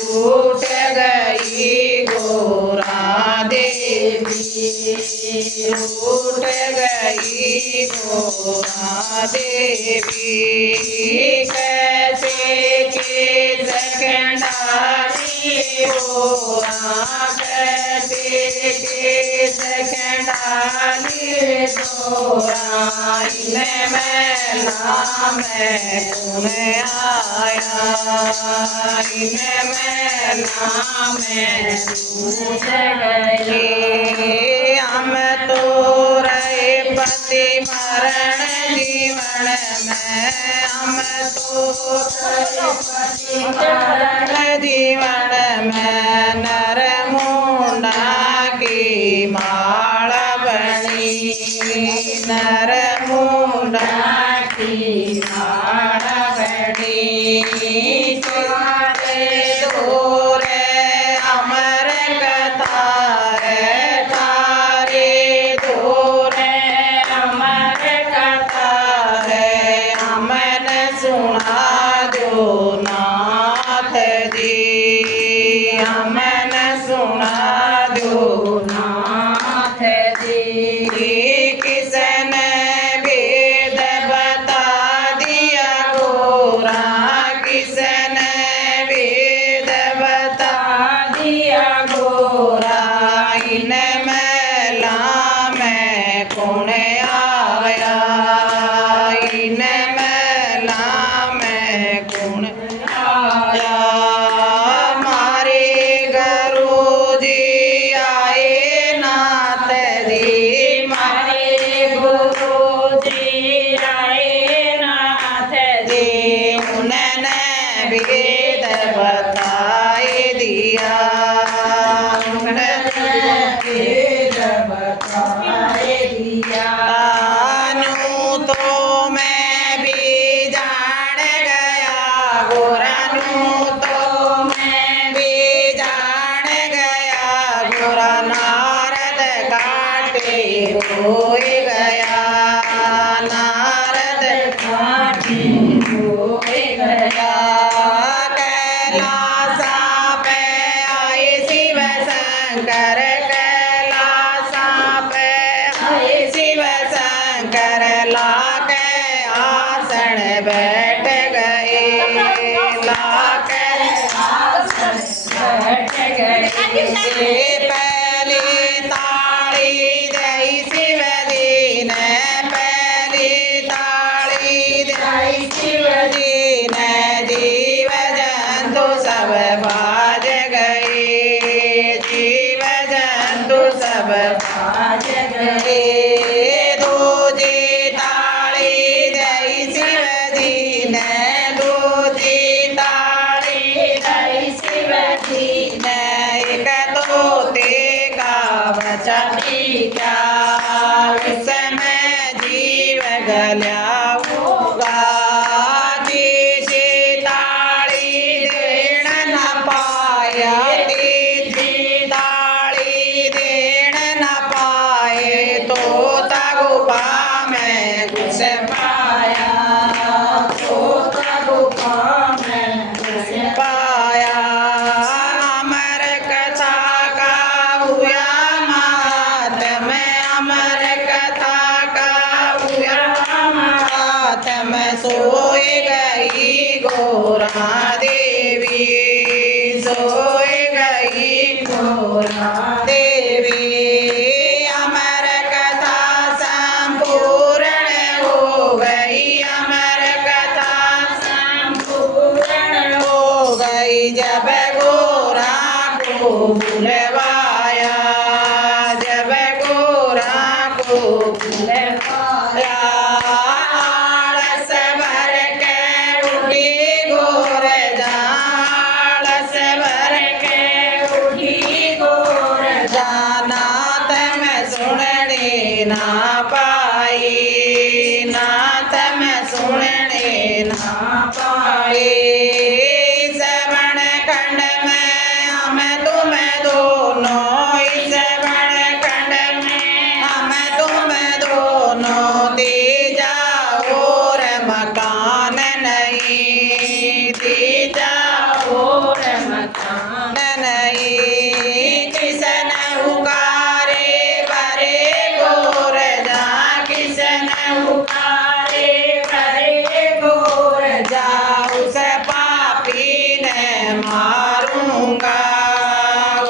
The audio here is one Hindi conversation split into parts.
रूठ गई गोरा देवी, रूठ गई गोरा देवी। कैसे के सकंडाली गोरा, कैसे के सकंडाली गोरा। इन्हें मैला में कौन आया, इन्हें मैला में टूट गए। हम तो रहे पति मरण जीवन में, हम तो रहे पति मरण जीवन में। नर मुंडा की माळ बनी, नर मुंडा की माळ बनी। तुम्हारे दूर अमर कथा है, तारे दूर अमर कथा है। हमन सुना दो नाथ जी, हमन सुना दो नाथ जी। किसने वेद बता दिया गोरा, किसने वेद बता दिया गोरा। इन मैला में कौन आया, इन मैला में कौन आया। मारे गुरु जी आए नाथ जी, मारे गुरु जी आए नाथ जी। उन्होंने वेद बताए दिया, उन्होंने वेद बताए दिया। तानू तो मैं भी जान गया गोरा, नू तो मैं भी जान गया गोरा। नारद काटे होए गया, नारद काटे होए गया। कैलासा पे आए शिव शंकर, कैलासा पे आए शिव शंकर। लाके आसन बैठ गए, लाके आसन बैठ गए। पहली ताड़ी दई शिव जी ने, पहली ताड़ी दई शिव जी ने। जीव जंतु सब बाज गए, जीव जंतु सब बाज गए। दूजी ताड़ी दई शिव जी ने, दूजी ताड़ी दई शिव जी ने। एक तोते का बच्चा क्या, इसमें जीव गल्या वो गोरा देवी सोए गई गोरा देवी अमर कथा संपूर्ण हो गई अमर कथा संपूर्ण हो गई जब गोरा को बुलवाया जब गोरा को बुलवाया आलस भर के उठी गोर आलस भर के उठी गोर नाथ में सुनने ना पाई नाथ में सुनने ना पाई श्रवण खंड में हम तुम दोनों श्रवण खंड में हम तुम दोनों तीजा और मकान नहीं तीजा और मकान नहीं किसन उकारे भरे गोर जा किसन उकारे भरे गोर जा उस पापी ने मारूंगा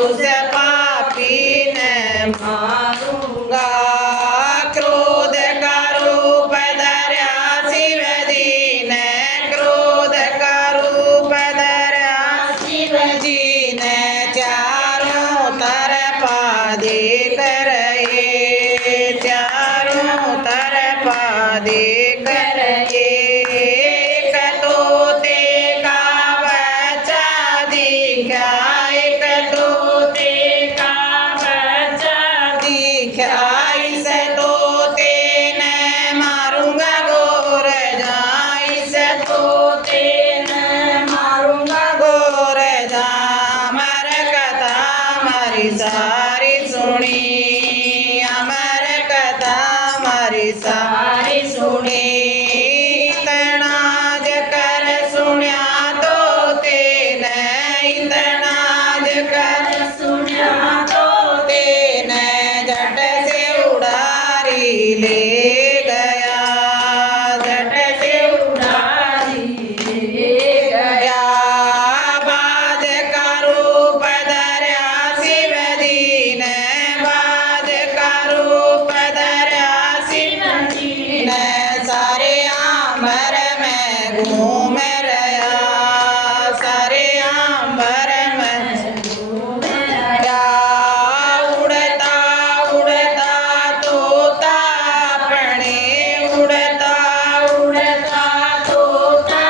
उस पापी ने मारूंगा क्रोध का रूप धरा शिव जी ने क्रोध का रूप धरा शिव जी ने चारों तरफ देख रहे चारों तरफ देख रहे एक तोते का बच्चा दिखा एक तोते का बच्चा दिखा इस तोते ने मारूंगा गोर जा इस तोते ने मारूंगा गोर जा अमर कथा हमारी सारी सुनी अमर कथा हमारी सारी सुनी इतना कर सुनिया तोते ने इतना कर सुनिया तोते ने झट से उड़ारी ले गया झट से उड़ारी ले गया बाज का रूप धरा शिव जी ने बाज का रूप धरा शिव जी ने सारे आंबर में घूम रहा सारे आंबर में घूम रहा उड़ता उड़ता तोता अपने उड़ता उड़ता तोता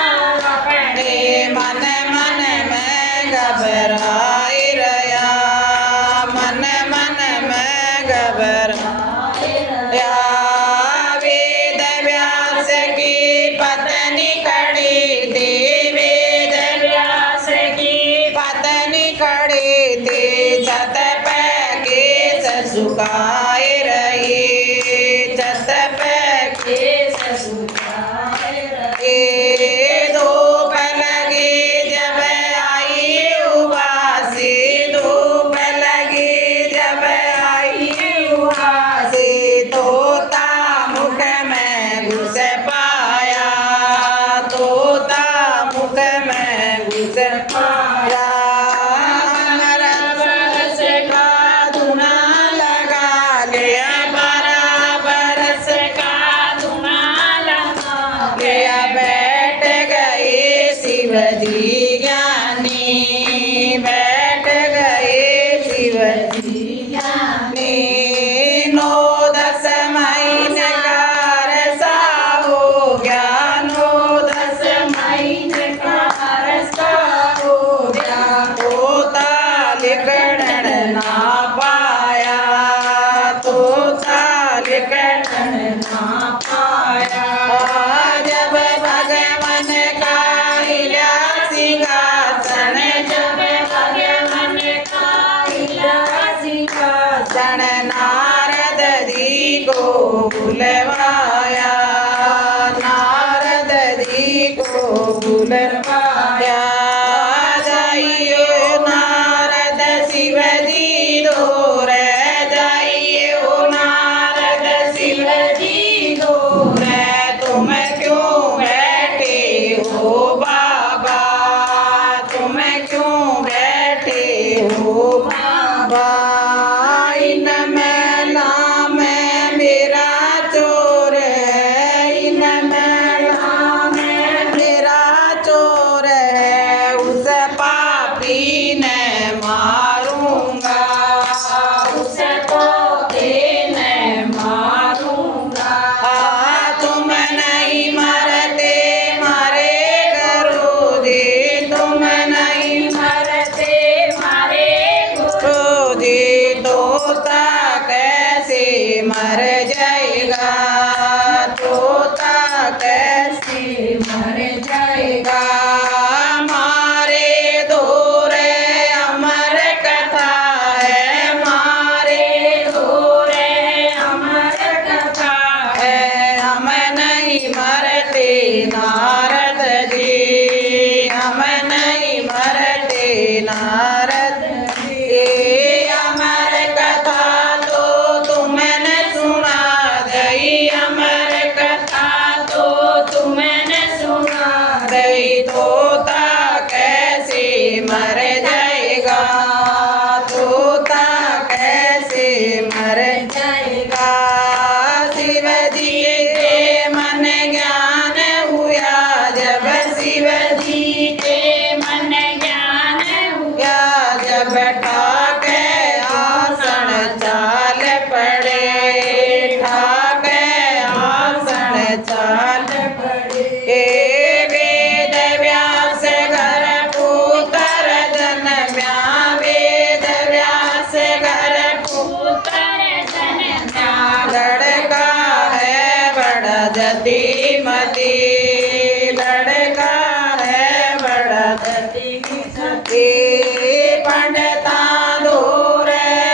अपने मन मन में घबराए रहा मन मन में घबराए रहा वेद व्यास की पत्नी खड़ी थी वेद व्यास की पत्नी खड़ी थी छत पे केस सुखाए रही छत पे केस सुखाए रही धूप लगी जब आई उबासी धूप लगी जब आई उबासी तोता मुख में घुस पाया तोता मुख में घुस पाया अमर बरस का धुना लगा लिया बराबर से का धुना लगा लिया बैठ गए शिव जी ज्ञानी बैठ गए शिव जी ज्ञानी 9-10 महीने का रसा हो गया 9-10 महीने का रसा हो गया तोता लिखण ना पाया तोता लिखण ना पाया जब भगवान का हिला सिंहासन जब भगवान का हिला सिंहासन नारद जी को बुलवाया नारद जी को बुलवाया जाइयो नारद शिव जी दूर जाइए ओ नारद शिव जी दूर तुम क्यों बैठे हो बाबा मर जाएगा, तोता कैसे मर जाएगा। मारे दूर अमर कथा है, मारे दूर अमर कथा है। हम नहीं मरते नारद जी, हम नहीं मरते नारद जी। अमर कथा तो तुमने सुना दई, अमर कथा तो तुमने सुना दई। तोता कैसे मर जाएगा, तोता कैसे मर जाएगा। शिव जी के मन ज्ञान हुआ, जब शिव जी के मन ज्ञान हुआ। जब ठाके आसन चाल पड़े, ठाके आसन चाल पड़े। वेद व्यास घर पुत्र जन्म्या, वेद व्यास घर पुत्र जन्म्या। लड़का है बड़ा जतिमती, लड़का है बड़ा जतिमती। पंडिता दूर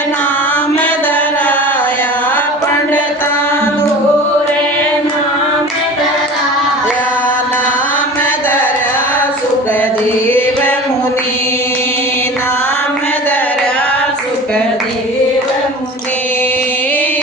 नाम धराया, पंडिता दूर नाम धराया। नाम धरा सुखदेव मुनि, नाम धरा सुखदेव मुनि।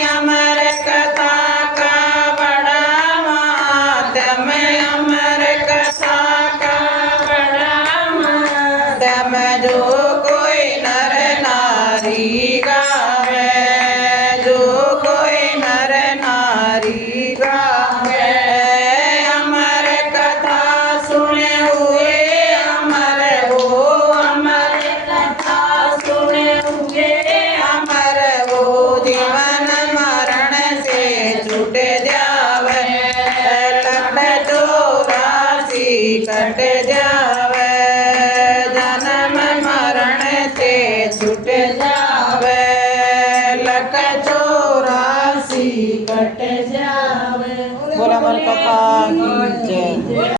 अमर कथा का बड़ा मातम्य, अमर कथा का बड़ा मातम्य। जो कोई नर नारी गावे, जो कोई नर नारी गावे। अमर कथा सुने हुए अमर हो, अमर कथा सुने हुए अमर हो। जीवन मरण से छूट जावे, लख 84 कट जावे। जन्म मरण से छूट जावे, लख 84 कट जावे। बोला अमर कथा की जय।